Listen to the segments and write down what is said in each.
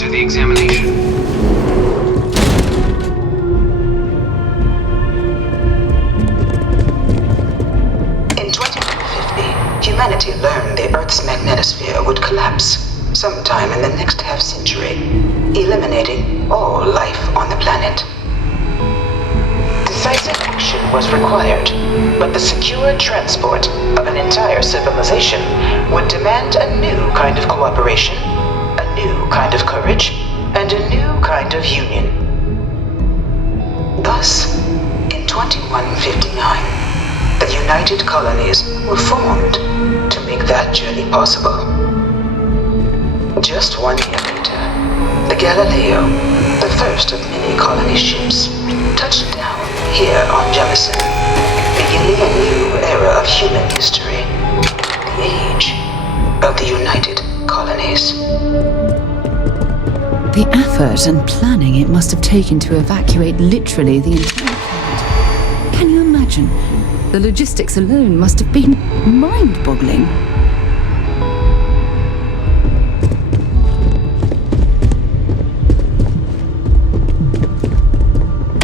to the examination. In 2150, humanity learned the Earth's magnetosphere would collapse sometime in the next half-century, eliminating all life on the planet. Decisive action was required, but the secure transport of an entire civilization would demand a new kind of cooperation, a new kind of courage, and a new kind of union. Thus, in 2159, the United Colonies were formed to make that journey possible. Just 1 year later, the Galileo, the first of many colony ships, touched down here on Jemison, beginning a new era of human history, the age of the United Colonies. The effort and planning it must have taken to evacuate literally the entire planet. Can you imagine? The logistics alone must have been mind-boggling.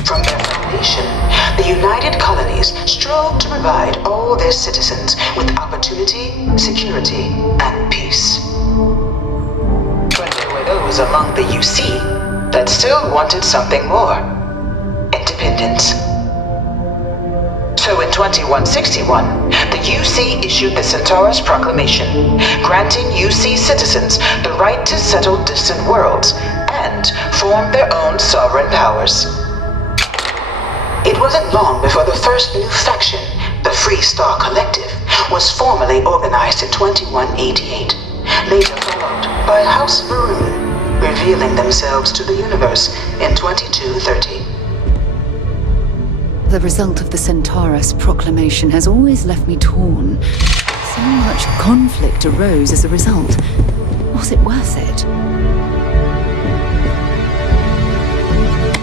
From their foundation, the United Colonies strove to provide all their citizens with opportunity, security, and peace. But there were those among the UC that still wanted something more: independence. So in 2161, the UC issued the Centaurus Proclamation, granting UC citizens the right to settle distant worlds and form their own sovereign powers. It wasn't long before the first new faction, the Free Star Collective, was formally organized in 2188, later followed by House Varun, revealing themselves to the universe in 2230. The result of the Centaurus Proclamation has always left me torn. So much conflict arose as a result. Was it worth it?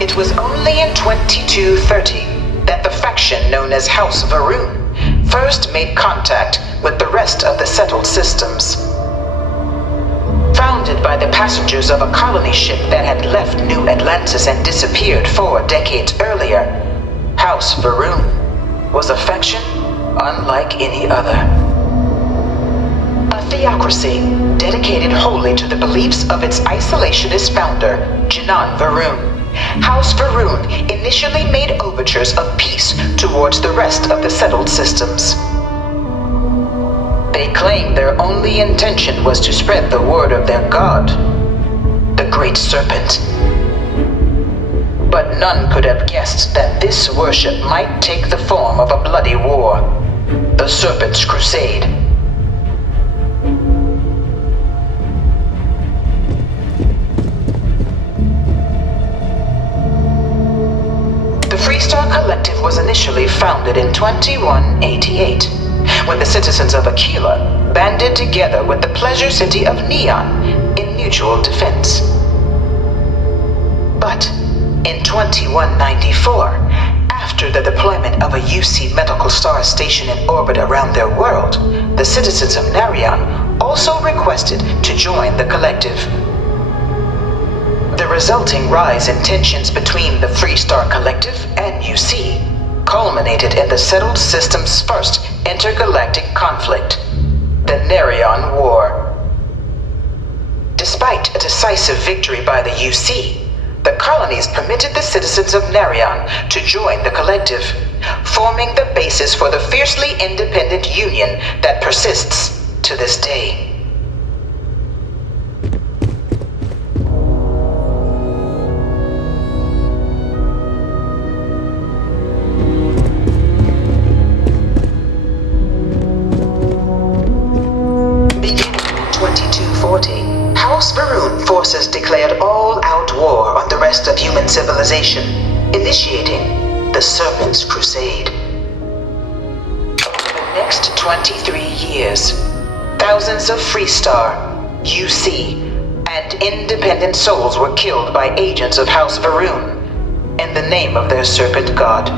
It was only in 2230 that the faction known as House Varun first made contact with the rest of the settled systems. Founded by the passengers of a colony ship that had left New Atlantis and disappeared 4 decades earlier, House Varun was a faction unlike any other. A theocracy dedicated wholly to the beliefs of its isolationist founder, Janan Varun. House Varun initially made overtures of peace towards the rest of the settled systems. They claimed their only intention was to spread the word of their god, the Great Serpent. But none could have guessed that this worship might take the form of a bloody war, the Serpent's Crusade. The Free Star Collective was initially founded in 2188, when the citizens of Aquila banded together with the pleasure city of Neon in mutual defense. But in 2194, after the deployment of a UC medical star station in orbit around their world, the citizens of Narion also requested to join the collective. The resulting rise in tensions between the Free Star Collective and UC culminated in the settled system's first intergalactic conflict, the Narion War. Despite a decisive victory by the UC, the colonies permitted the citizens of Narion to join the collective, forming the basis for the fiercely independent union that persists to this day. Beginning in 2240, House Varun forces declared all-out war on the rest of human civilization, initiating the Serpent's Crusade. Over the next 23 years, thousands of Free Star, UC, and independent souls were killed by agents of House Varun in the name of their serpent god.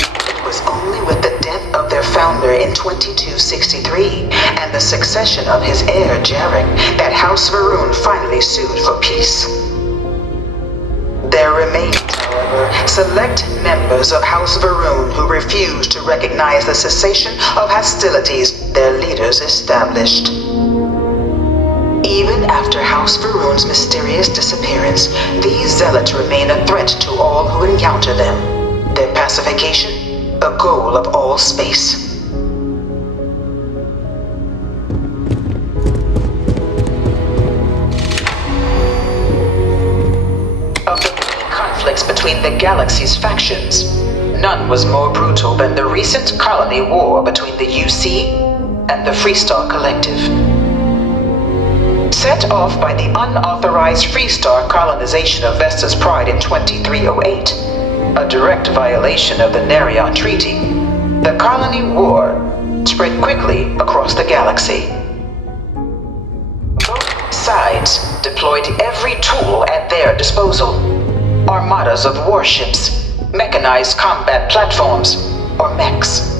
It was only with the death of their their founder in 2263 and the succession of his heir Jarek that House Varun finally sued for peace. There remained, however, select members of House Varun who refused to recognize the cessation of hostilities their leaders established. Even after House Varun's mysterious disappearance, these zealots remain a threat to all who encounter them. Their pacification, a goal of all space. Between the galaxy's factions, none was more brutal than the recent colony war between the UC and the Freestar Collective. Set off by the unauthorized Freestar colonization of Vesta's Pride in 2308, a direct violation of the Nerion Treaty, the colony war spread quickly across the galaxy. Both sides deployed every tool at their disposal. Armadas of warships, mechanized combat platforms, or mechs,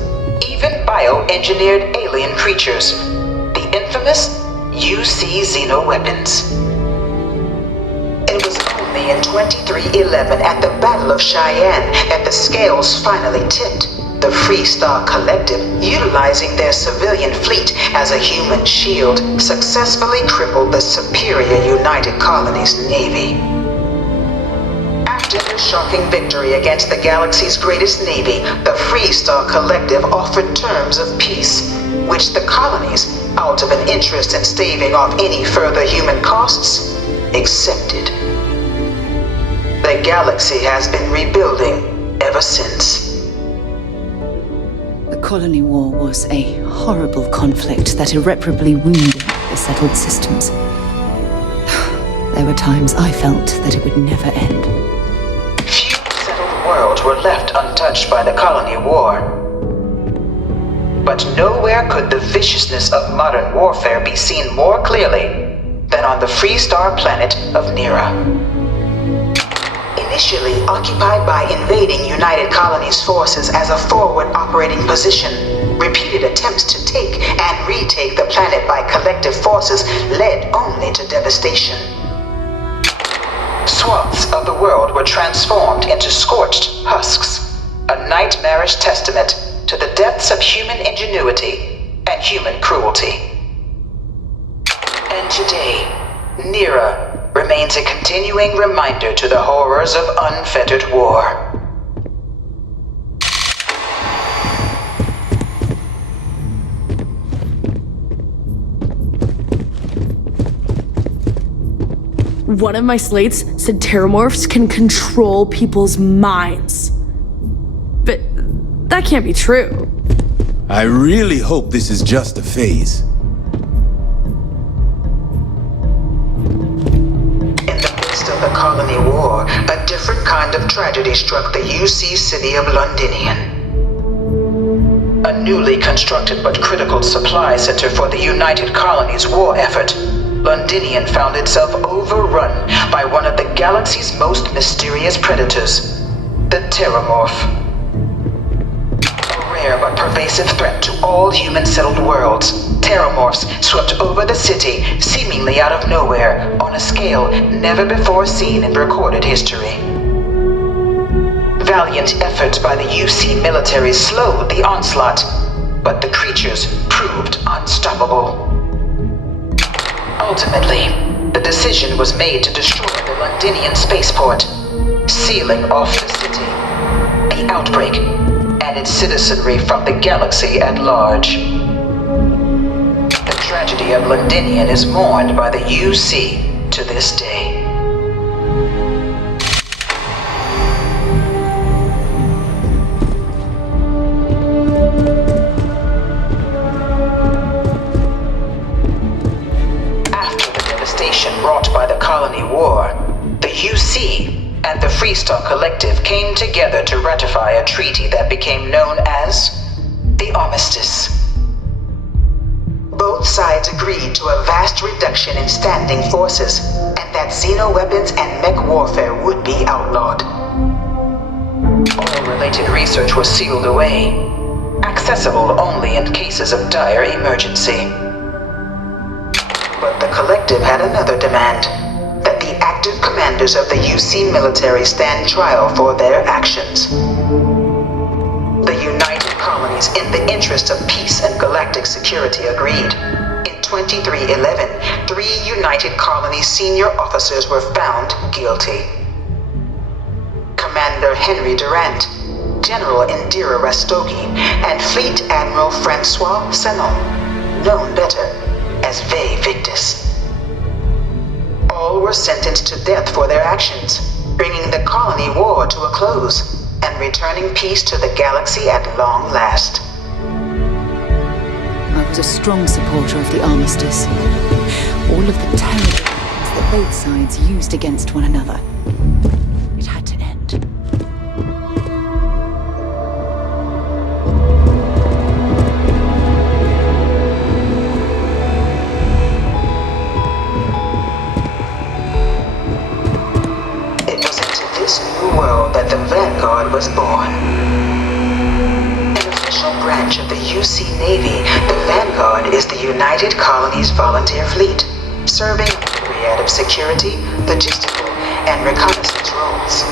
even bioengineered alien creatures, the infamous UC xeno-weapons. It was only in 2311 at the Battle of Cheyenne that the scales finally tipped, the Freestar Collective, utilizing their civilian fleet as a human shield, successfully crippled the superior United Colonies Navy. After their shocking victory against the galaxy's greatest navy, the Freestar Collective offered terms of peace, which the colonies, out of an interest in staving off any further human costs, accepted. The galaxy has been rebuilding ever since. The colony war was a horrible conflict that irreparably wounded the settled systems. There were times I felt that it would never end. Worlds were left untouched by the colony war. But nowhere could the viciousness of modern warfare be seen more clearly than on the Freestar planet of Nera. Initially occupied by invading United Colonies forces as a forward operating position, repeated attempts to take and retake the planet by collective forces led only to devastation. Swaths of the world were transformed into scorched husks, a nightmarish testament to the depths of human ingenuity and human cruelty. And today, Nera remains a continuing reminder to the horrors of unfettered war. One of my slates said terramorphs can control people's minds. But that can't be true. I really hope this is just a phase. In the midst of the colony war, a different kind of tragedy struck the UC city of Londinian. A newly constructed but critical supply center for the United Colonies war effort, Londinian found itself overrun by one of the galaxy's most mysterious predators, the Terramorph. A rare but pervasive threat to all human-settled worlds, Terramorphs swept over the city, seemingly out of nowhere, on a scale never before seen in recorded history. Valiant efforts by the UC military slowed the onslaught, but the creatures proved unstoppable. Ultimately, the decision was made to destroy the Londinian spaceport, sealing off the city, the outbreak, and its citizenry from the galaxy at large. The tragedy of Londinian is mourned by the UC to this day. Brought by the colony war, the UC and the Freestar Collective came together to ratify a treaty that became known as the Armistice. Both sides agreed to a vast reduction in standing forces, and that xeno-weapons and mech warfare would be outlawed. All related research was sealed away, accessible only in cases of dire emergency. But the Collective had another demand, that the active commanders of the UC military stand trial for their actions. The United Colonies, in the interest of peace and galactic security, agreed. In 2311, 3 United Colonies senior officers were found guilty. Commander Henry Durant, General Indira Rastogi, and Fleet Admiral Francois Sanon, known better as Ve Victus. All were sentenced to death for their actions, bringing the colony war to a close and returning peace to the galaxy at long last. I was a strong supporter of the armistice. All of the terrible weapons that both sides used against one another. It had to end. It was into this new world that the Vanguard was born. Branch of the UC Navy, the Vanguard is the United Colonies Volunteer Fleet, serving a myriad of security, logistical, and reconnaissance roles.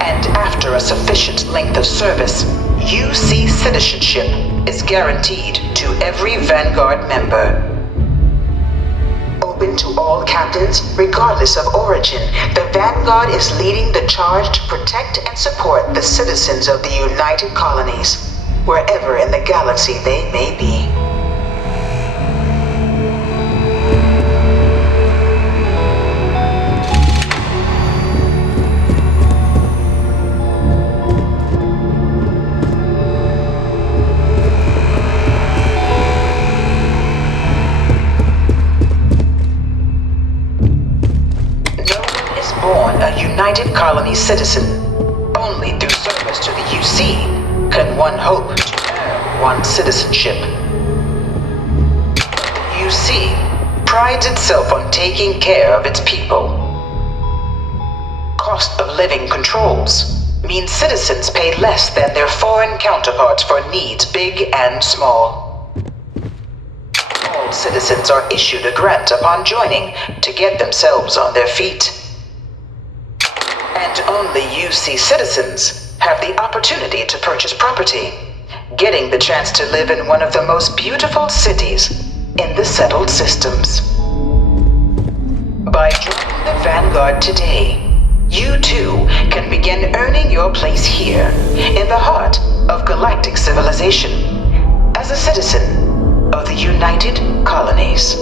And after a sufficient length of service, UC citizenship is guaranteed to every Vanguard member. Open to all captains, regardless of origin, the Vanguard is leading the charge to protect and support the citizens of the United Colonies, wherever in the galaxy they may be. United Colony citizen. Only through service to the UC can one hope to earn one's citizenship. The UC prides itself on taking care of its people. Cost of living controls mean citizens pay less than their foreign counterparts for needs big and small. All citizens are issued a grant upon joining to get themselves on their feet. And only UC citizens have the opportunity to purchase property, getting the chance to live in one of the most beautiful cities in the settled systems. By joining the Vanguard today, you too can begin earning your place here, in the heart of galactic civilization, as a citizen of the United Colonies.